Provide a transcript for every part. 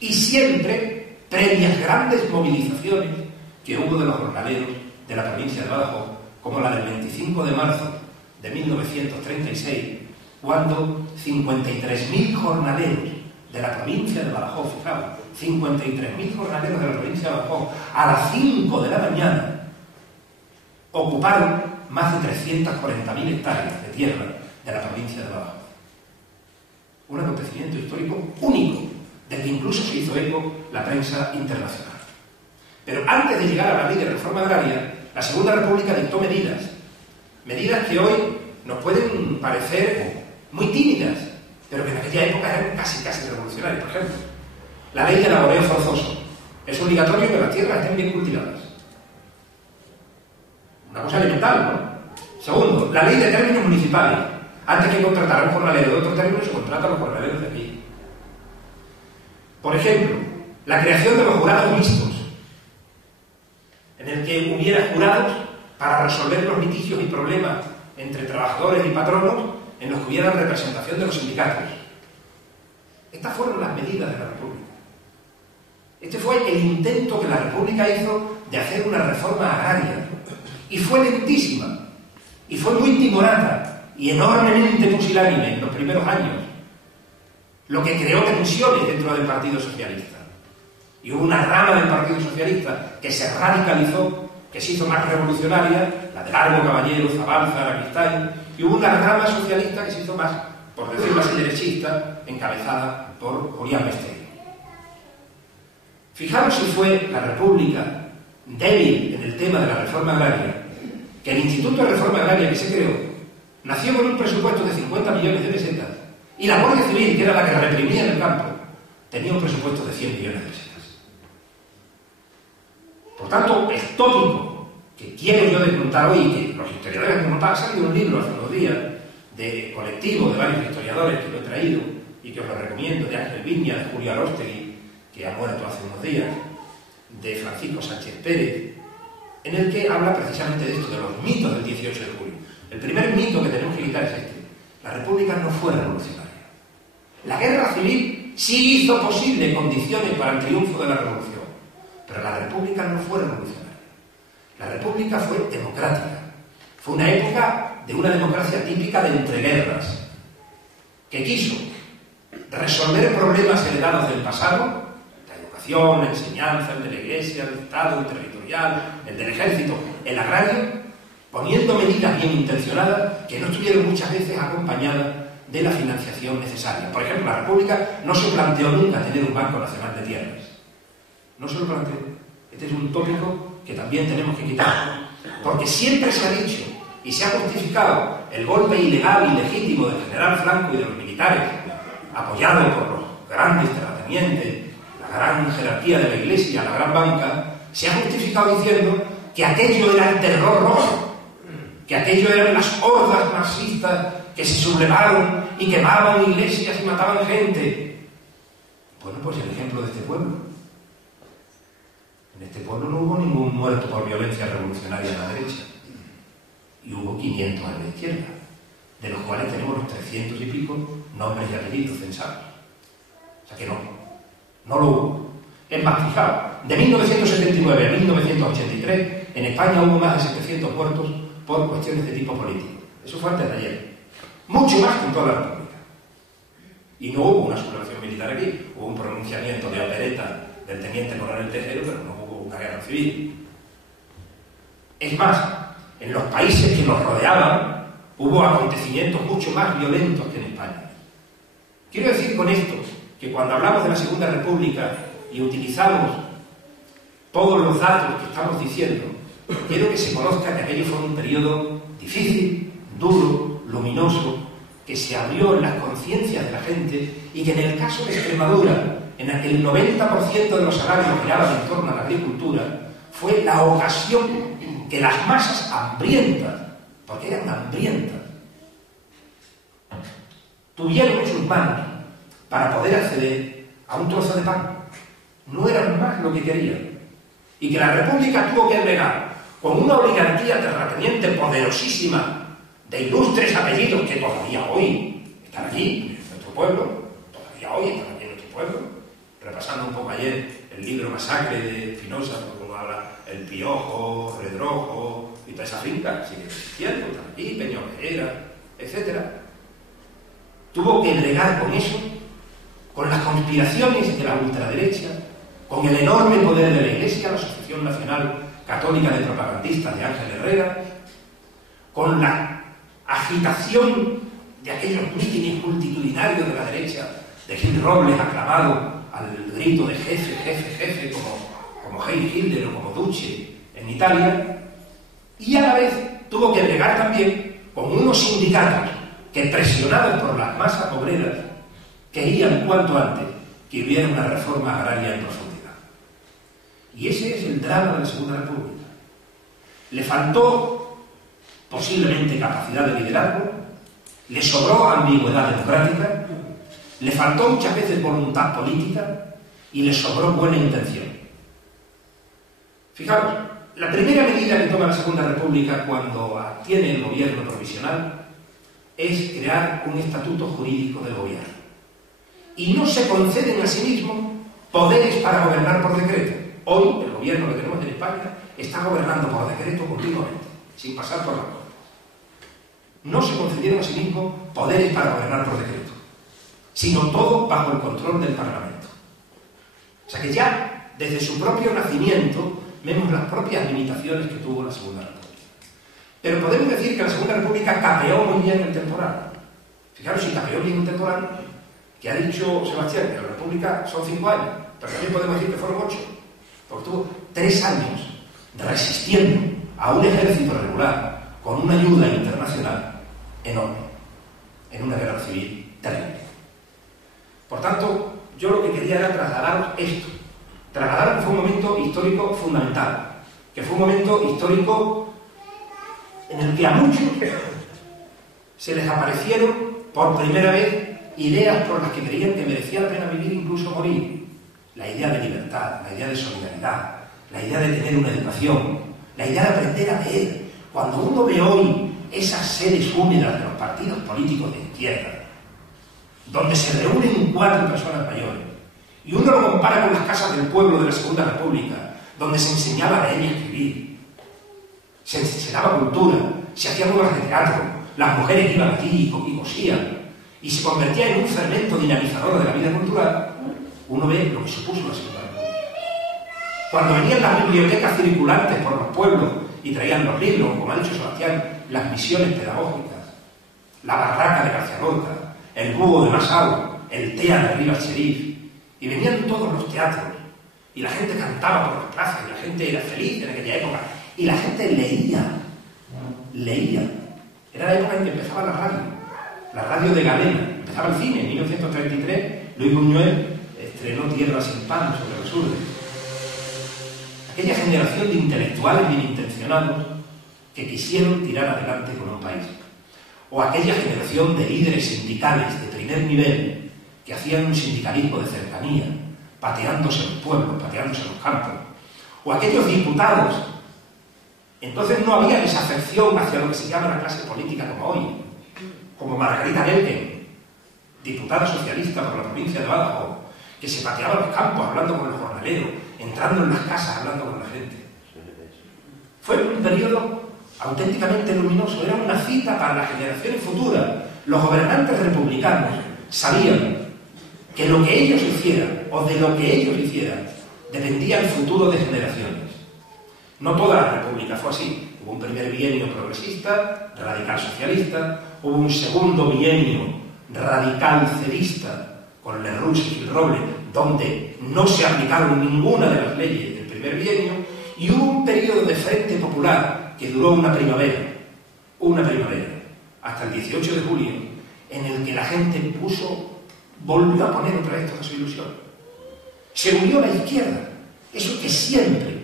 y siempre previas grandes movilizaciones que hubo de los jornaleros de la provincia de Badajoz, como la del 25 de marzo de 1936, cuando 53.000 jornaleros de la provincia de Badajoz, fijaos, 53.000 jornaleros de la provincia de Badajoz, a las 5 de la mañana, ocuparon más de 340.000 hectáreas de tierra de la provincia de Badajoz. Un acontecimiento histórico único, del que incluso se hizo eco la prensa internacional. Pero antes de llegar a la ley de reforma agraria, la Segunda República dictó medidas que hoy nos pueden parecer muy tímidas, pero que en aquella época eran casi revolucionarias. Por ejemplo, la ley de laboreo forzoso. Es obligatorio que las tierras estén bien cultivadas. Una cosa elemental, ¿no? Segundo, la ley de términos municipales. Antes que contratar a un jornalero de otro término, se contrata a los jornaleros de aquí. Por ejemplo, la creación de los jurados mixtos, en el que hubiera jurados para resolver los litigios y problemas entre trabajadores y patronos, en los que hubiera representación de los sindicatos. Estas fueron las medidas de la República. Este fue el intento que la República hizo de hacer una reforma agraria. Y fue lentísima, y fue muy timorata, y enormemente pusilánime en los primeros años, lo que creó tensiones dentro del Partido Socialista. Y hubo una rama del Partido Socialista que se radicalizó, que se hizo más revolucionaria, la de Largo Caballero, Zabalza, Araquistáin, y hubo una rama socialista que se hizo más, por decirlo así, derechista, encabezada por Julián Besteiro. Fijaros si fue la República débil en el tema de la reforma agraria, que el Instituto de Reforma Agraria que se creó nació con un presupuesto de 50 millones de pesetas, y la Guardia Civil, que era la que reprimía en el campo, tenía un presupuesto de 100 millones de pesetas. Por tanto, el tópico que quiero yo desmontar hoy, que los historiadores han desmontado, ha salido un libro hace unos días de colectivo de varios historiadores que lo he traído y que os lo recomiendo, de Ángel Viña, de Julio Aróstegui, que ha muerto hace unos días, de Francisco Sánchez Pérez, en el que habla precisamente de esto, de los mitos del 18 de julio. El primer mito que tenemos que quitar es este: la República no fue revolucionaria. La guerra civil sí hizo posible condiciones para el triunfo de la revolución, pero la República no fue revolucionaria. La República fue democrática. Fue una época de una democracia típica de entreguerras, que quiso resolver problemas heredados del pasado, la educación, la enseñanza, el de la Iglesia, el Estado, el territorial, el del ejército, el agrario, poniendo medidas bien intencionadas que no estuvieron muchas veces acompañadas de la financiación necesaria. Por ejemplo, la República no se planteó nunca tener un Banco Nacional de Tierras. No se lo planteó. Este es un tópico que también tenemos que quitar, porque siempre se ha dicho y se ha justificado el golpe ilegal y legítimo del general Franco y de los militares, apoyado por los grandes terratenientes, la gran jerarquía de la Iglesia, la gran banca. Se ha justificado diciendo que aquello era el terror rojo, que aquello eran las hordas marxistas que se sublevaron y quemaban iglesias y mataban gente. Bueno, pues el ejemplo de este pueblo. En este pueblo no hubo ningún muerto por violencia revolucionaria en la derecha. Y hubo 500 en la izquierda, de los cuales tenemos los 300 y pico nombres y apellidos censados. O sea que no lo hubo. Es más, fijaos, de 1979 a 1983, en España hubo más de 700 muertos por cuestiones de tipo político. Eso fue antes de ayer. Mucho más que en toda la República. Y no hubo una sublevación militar aquí. Hubo un pronunciamiento de opereta del teniente coronel Tejero, pero no hubo una guerra civil. Es más, en los países que nos rodeaban hubo acontecimientos mucho más violentos que en España. Quiero decir con esto que cuando hablamos de la Segunda República y utilizamos todos los datos que estamos diciendo, quiero que se conozca que aquello fue un periodo difícil, duro, luminoso, que se abrió en las conciencias de la gente y que en el caso de Extremadura, en el que el 90% de los salarios giraban en torno a la agricultura, fue la ocasión que las masas hambrientas, porque eran hambrientas, tuvieron en sus manos para poder acceder a un trozo de pan. No eran más lo que querían. Y que la República tuvo que bregar con una oligarquía terrateniente poderosísima, de ilustres apellidos que todavía hoy están aquí, en nuestro pueblo, todavía hoy están aquí en nuestro pueblo, repasando un poco ayer el libro Masacre de Finosa, como habla El Piojo, Redrojo y toda esa finca, sigue existiendo, Tamarí, Peñolera, etc. Tuvo que bregar con eso, con las conspiraciones de la ultraderecha, con el enorme poder de la Iglesia, la Asociación Nacional Católica de Propagandistas de Ángel Herrera, con la agitación de aquellos mítines multitudinarios de la derecha, de Gil Robles aclamado al grito de jefe, jefe, jefe, como Heil Hitler o como Duce en Italia, y a la vez tuvo que bregar también con unos sindicatos que, presionados por las masas obreras, querían cuanto antes que hubiera una reforma agraria en profundidad. Y ese es el drama de la Segunda República. Le faltó posiblemente capacidad de liderazgo, le sobró ambigüedad democrática, le faltó muchas veces voluntad política y le sobró buena intención. Fijaros, la primera medida que toma la Segunda República cuando tiene el gobierno provisional es crear un estatuto jurídico del gobierno. Y no se conceden a sí mismo poderes para gobernar por decreto. Hoy el gobierno que tenemos en España está gobernando por decreto continuamente, sin pasar por la Corte. No se concedieron a sí mismos poderes para gobernar por decreto, sino todo bajo el control del Parlamento. O sea que ya, desde su propio nacimiento, vemos las propias limitaciones que tuvo la Segunda República. Pero podemos decir que la Segunda República capeó muy bien el temporal. Fijaros si capeó bien el temporal, que ha dicho Sebastián que la República son 5 años, pero también podemos decir que fueron 8, porque tuvo 3 años resistiendo a un ejército regular con una ayuda internacional enorme, en una guerra civil terrible. Por tanto, yo lo que quería era trasladaros esto, trasladar que fue un momento histórico fundamental, que fue un momento histórico en el que a muchos se les aparecieron por primera vez ideas por las que creían que merecía la pena vivir, incluso morir. La idea de libertad, la idea de solidaridad, la idea de tener una educación, la idea de aprender a leer. Cuando uno ve hoy esas sedes húmedas de los partidos políticos de izquierda, donde se reúnen 4 personas mayores, y uno lo compara con las casas del pueblo de la Segunda República, donde se enseñaba a leer y a escribir, se daba cultura, se hacían obras de teatro, las mujeres iban aquí y cosían, y se convertía en un fermento dinamizador de la vida cultural, uno ve lo que supuso la Segunda República. Cuando venían las bibliotecas circulantes por los pueblos y traían los libros, como ha dicho Sebastián, las misiones pedagógicas, la barraca de García Lorca, el búho de Masao, el TEA de Rivas Cherif, y venían todos los teatros, y la gente cantaba por las plazas, y la gente era feliz en aquella época, y la gente leía. Era la época en que empezaba la radio de Galena, empezaba el cine. En 1933, Luis Buñuel estrenó Tierra sin pan sobre los Urdes. Aquella generación de intelectuales bien intencionados que quisieron tirar adelante con un país. O aquella generación de líderes sindicales de primer nivel que hacían un sindicalismo de cercanía, pateándose los pueblos, pateándose los campos. O aquellos diputados. Entonces no había desafección hacia lo que se llama la clase política como hoy. Como Margarita Nelken, diputada socialista por la provincia de Badajoz, que se pateaba los campos hablando con los jornaleros, entrando en las casas hablando con la gente. Fue un periodo auténticamente luminoso, era una cita para las generaciones futuras. Los gobernantes republicanos sabían que lo que ellos hicieran, o de lo que ellos hicieran, dependía el futuro de generaciones. No toda la República fue así. Hubo un primer bienio progresista, radical socialista, hubo un segundo bienio radical cerista, con Lerroux y Gil Robles, donde no se aplicaron ninguna de las leyes del primer bienio, y hubo un periodo de Frente Popular que duró una primavera, hasta el 18 de julio, en el que la gente volvió a poner otra vez toda su ilusión. Se unió a la izquierda, eso que siempre,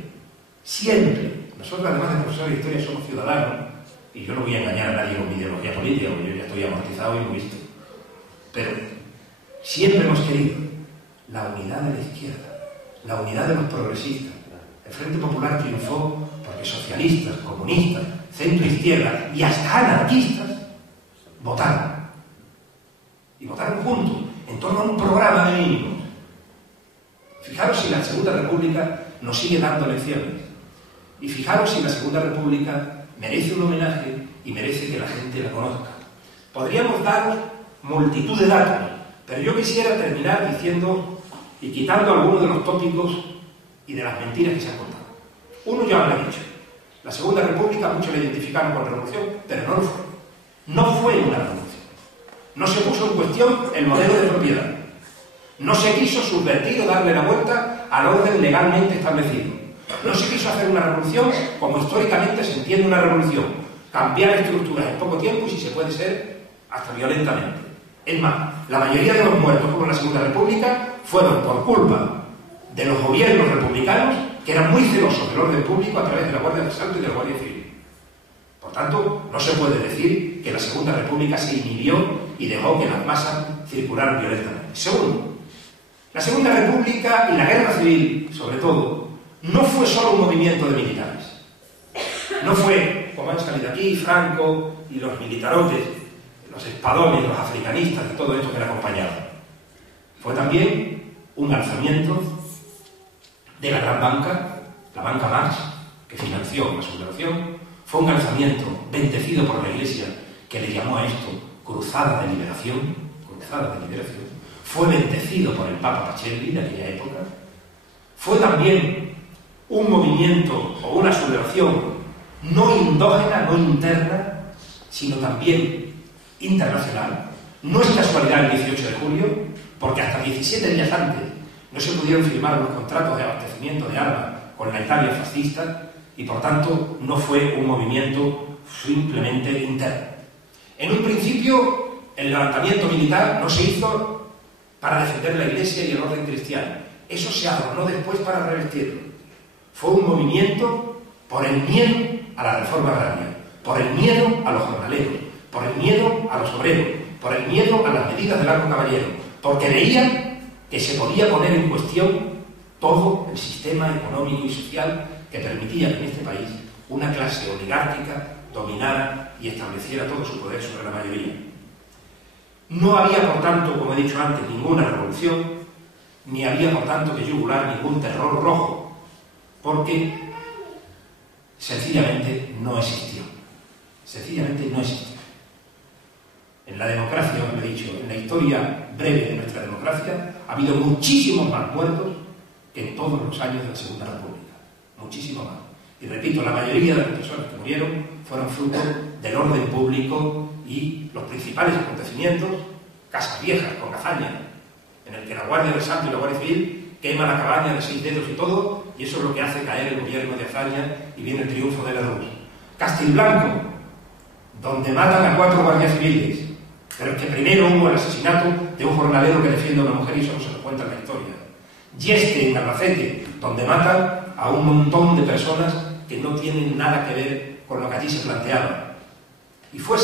nosotros además de profesores de historia somos ciudadanos, y yo no voy a engañar a nadie con mi ideología política, porque yo ya estoy amortizado y muy visto, pero siempre hemos querido la unidad de la izquierda, la unidad de los progresistas. El Frente Popular triunfó porque socialistas, comunistas, centro-izquierda y hasta anarquistas votaron. Y votaron juntos, en torno a un programa de mínimos. Fijaros si la Segunda República nos sigue dando lecciones. Y fijaros si la Segunda República merece un homenaje y merece que la gente la conozca. Podríamos daros multitud de datos, pero yo quisiera terminar diciendo y quitando algunos de los tópicos y de las mentiras que se han contado. Uno ya lo he dicho. La Segunda República muchos la identificaron con revolución, pero no lo fue. No fue una revolución. No se puso en cuestión el modelo de propiedad. No se quiso subvertir o darle la vuelta al orden legalmente establecido. No se quiso hacer una revolución como históricamente se entiende una revolución. Cambiar estructuras en poco tiempo y, si se puede ser, hasta violentamente. Es más, la mayoría de los muertos por la Segunda República fueron por culpa de los gobiernos republicanos, que eran muy celosos del orden público a través de la Guardia de Asalto y de la Guardia Civil. Por tanto, no se puede decir que la Segunda República se inhibió y dejó que las masas circularan violentamente. Segundo, la Segunda República y la Guerra Civil, sobre todo, no fue solo un movimiento de militares. No fue, como han salido aquí, Franco y los militarotes, los espadones, los africanistas y todo esto que le acompañaban. Fue también un alzamiento de la gran banca, la banca Marx, que financió la sublevación. Fue un alzamiento bendecido por la Iglesia, que le llamó a esto Cruzada de Liberación. Cruzada de Liberación. Fue bendecido por el Papa Pacelli de aquella época. Fue también un movimiento o una sublevación no endógena, no interna, sino también internacional. No es casualidad el 18 de julio, porque hasta 17 días antes no se pudieron firmar los contratos de abastecimiento de armas con la Italia fascista y, por tanto, no fue un movimiento simplemente interno. En un principio, el levantamiento militar no se hizo para defender la Iglesia y el orden cristiano. Eso se adornó después para revestirlo. Fue un movimiento por el miedo a la reforma agraria, por el miedo a los jornaleros, por el miedo a los obreros, por el miedo a las medidas del arco caballero, porque veían que se podía poner en cuestión todo el sistema económico y social que permitía que en este país una clase oligárquica dominara y estableciera todo su poder sobre la mayoría. No había, por tanto, como he dicho antes, ninguna revolución, ni había, por tanto, que yugular ningún terror rojo, porque sencillamente no existió. Sencillamente no existió. En la democracia, como he dicho, en la historia breve de nuestra democracia, ha habido muchísimos más muertos que en todos los años de la Segunda República. Muchísimo más. Y repito, la mayoría de las personas que murieron fueron fruto del orden público y los principales acontecimientos, Casas Viejas con Gazaña, en el que la Guardia del Santo y la Guardia Civil quema la cabaña de 6 dedos y todo, y eso es lo que hace caer el gobierno de Azaña y viene el triunfo de la Rus. Castilblanco, donde matan a 4 guardias civiles, pero es que primero hubo el asesinato de un jornalero que defiende a una mujer y eso no se nos cuenta en la historia. Yeste, en Albacete, donde matan a un montón de personas que no tienen nada que ver con lo que allí se planteaba. Y fue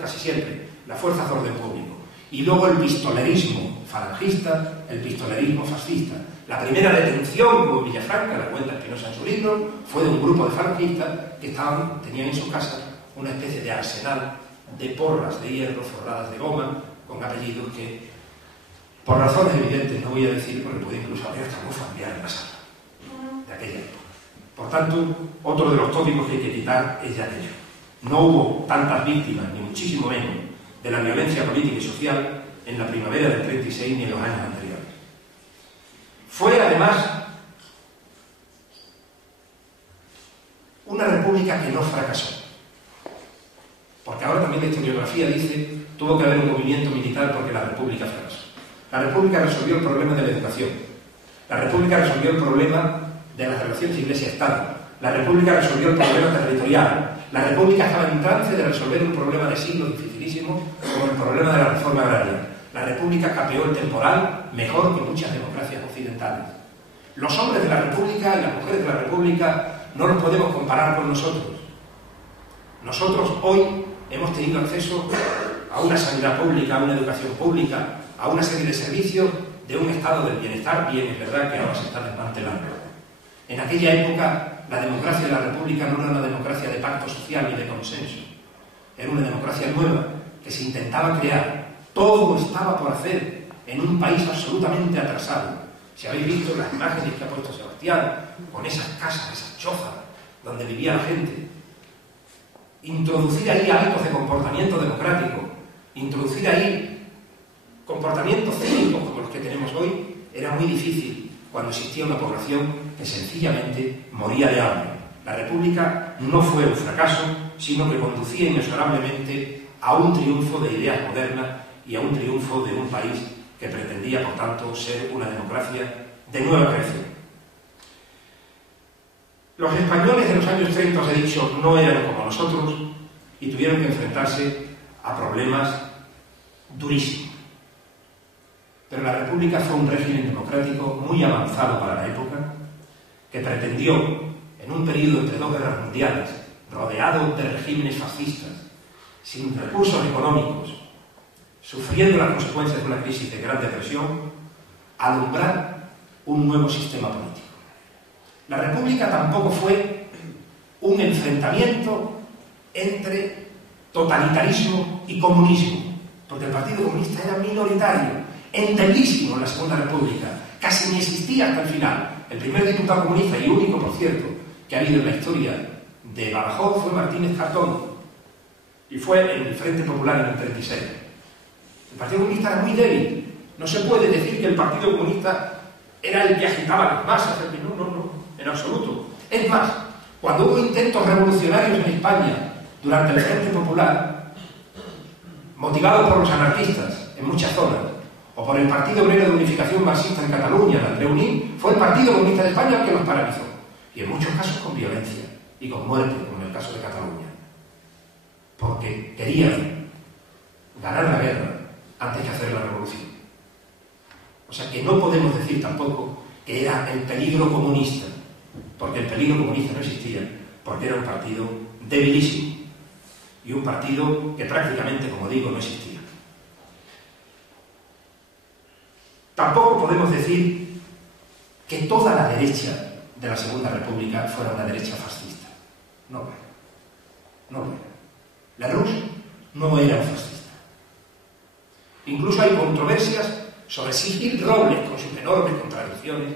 casi siempre, las fuerzas de orden público. Y luego el pistolerismo falangista, el pistolerismo fascista. La primera detención que hubo en Villafranca, la cuenta Espinosa en su libro, fue de un grupo de falangistas que tenían en su casa una especie de arsenal de porras de hierro forradas de goma, con apellidos que, por razones evidentes, no voy a decir, porque puede incluso haber hasta muy familiar en la sala de aquella época. Por tanto, otro de los tópicos que hay que quitar es ya aquello. No hubo tantas víctimas, ni muchísimo menos, de la violencia política y social en la primavera del 36 ni en los años anteriores. Fue, además, una república que no fracasó. Porque ahora también la historiografía dice tuvo que haber un movimiento militar porque la república fracasó. La república resolvió el problema de la educación. La república resolvió el problema de las relaciones iglesia-estado. La república resolvió el problema territorial. La república estaba en trance de resolver un problema de siglos dificilísimo como el problema de la reforma agraria. La república capeó el temporal mejor que muchas democracias occidentales. Los hombres de la república y las mujeres de la república no los podemos comparar con nosotros. Nosotros hoy hemos tenido acceso a una sanidad pública, a una educación pública, a una serie de servicios de un estado del bienestar, bien es verdad que ahora se está desmantelando. En aquella época, la democracia de la república no era una democracia de pacto social ni de consenso. Era una democracia nueva que se intentaba crear. Todo estaba por hacer en un país absolutamente atrasado. Si habéis visto las imágenes que ha puesto Sebastián, con esas casas, esas chozas, donde vivía la gente, introducir ahí hábitos de comportamiento democrático, introducir ahí comportamientos cívicos como los que tenemos hoy, era muy difícil cuando existía una población que sencillamente moría de hambre. La República no fue un fracaso, sino que conducía inexorablemente a un triunfo de ideas modernas y a un triunfo de un país que pretendía, por tanto, ser una democracia de nueva creación. Los españoles de los años 30, os he dicho, no eran como nosotros y tuvieron que enfrentarse a problemas durísimos. Pero la República fue un régimen democrático muy avanzado para la época, que pretendió, en un periodo entre dos guerras mundiales, rodeado de regímenes fascistas, sin recursos económicos, sufriendo las consecuencias de una crisis de Gran Depresión, alumbrar un nuevo sistema político. La República tampoco fue un enfrentamiento entre totalitarismo y comunismo, porque el Partido Comunista era minoritario, endeblísimo en la Segunda República, casi ni existía hasta el final. El primer diputado comunista, y único, por cierto, que ha habido en la historia de Badajoz fue Martínez Cartón, y fue en el Frente Popular en el 36. El Partido Comunista era muy débil. No se puede decir que el Partido Comunista era el que agitaba las masas. No, en absoluto. Es más, cuando hubo intentos revolucionarios en España durante el Frente Popular, motivados por los anarquistas en muchas zonas, o por el Partido Obrero de Unificación Marxista en Cataluña, de André Unín, fue el Partido Comunista de España el que los paralizó. Y en muchos casos con violencia y con muerte, como en el caso de Cataluña. Porque querían ganar la guerra antes que hacer la revolución. O sea que no podemos decir tampoco que era el peligro comunista, porque el peligro comunista no existía, porque era un partido debilísimo y un partido que prácticamente, como digo, no existía. Tampoco podemos decir que toda la derecha de la Segunda República fuera una derecha fascista. No lo era. No lo era. La Rus no era un fascista. Incluso hay controversias sobre si Gil Robles, con sus enormes contradicciones,